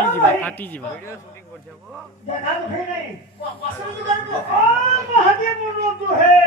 फाटी जीवा video shooting कर जाबो देखा तो है नहीं पसंद कर को महादेव नो तो है